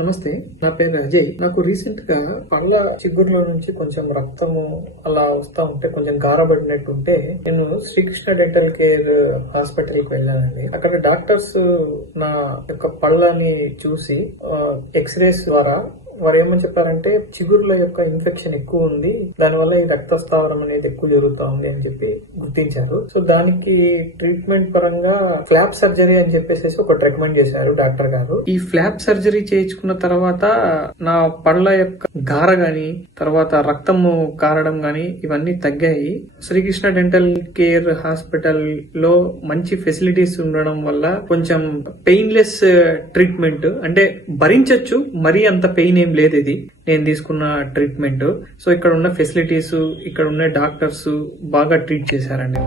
నమస్తే, నా పేరు అజయ్. నాకు రీసెంట్ గా పళ్ళ చిగురులో నుంచి కొంచెం రక్తము అలా వస్తా ఉంటే, కొంచెం గారబడినట్టు ఉంటే నేను శ్రీకృష్ణ డెంటల్ కేర్ హాస్పిటల్ కి వెళ్ళానండి. అక్కడ డాక్టర్స్ నా యొక్క పళ్ళని చూసి ఎక్స్రేస్ ద్వారా వారు ఏమని చెప్పారంటే, చిగురుల యొక్క ఇన్ఫెక్షన్ ఎక్కువ ఉంది, దానివల్ల ఈ రక్తస్రావం అనేది ఎక్కువ జరుగుతా ఉంది అని చెప్పి గుర్తించారు. సో దానికి ట్రీట్మెంట్ పరంగా ఫ్లాప్ సర్జరీ అని చెప్పేసి ఒకటి రికమెండ్ చేశారు డాక్టర్ గారు. ఈ ఫ్లాప్ సర్జరీ చేయించుకున్న తర్వాత నా పళ్ళ యొక్క గార గాని, తర్వాత రక్తము కారడం గాని ఇవన్నీ తగ్గాయి. శ్రీకృష్ణ డెంటల్ కేర్ హాస్పిటల్ లో మంచి ఫెసిలిటీస్ ఉండడం వల్ల కొంచెం పెయిన్లెస్ ట్రీట్మెంట్, అంటే భరించొచ్చు, మరీ అంత పెయిన్ ఏం లేదు ఇది నేను తీసుకున్న ట్రీట్మెంట్. సో ఇక్కడ ఉన్న ఫెసిలిటీస్, ఇక్కడ ఉన్న డాక్టర్స్ బాగా ట్రీట్ చేశారండి.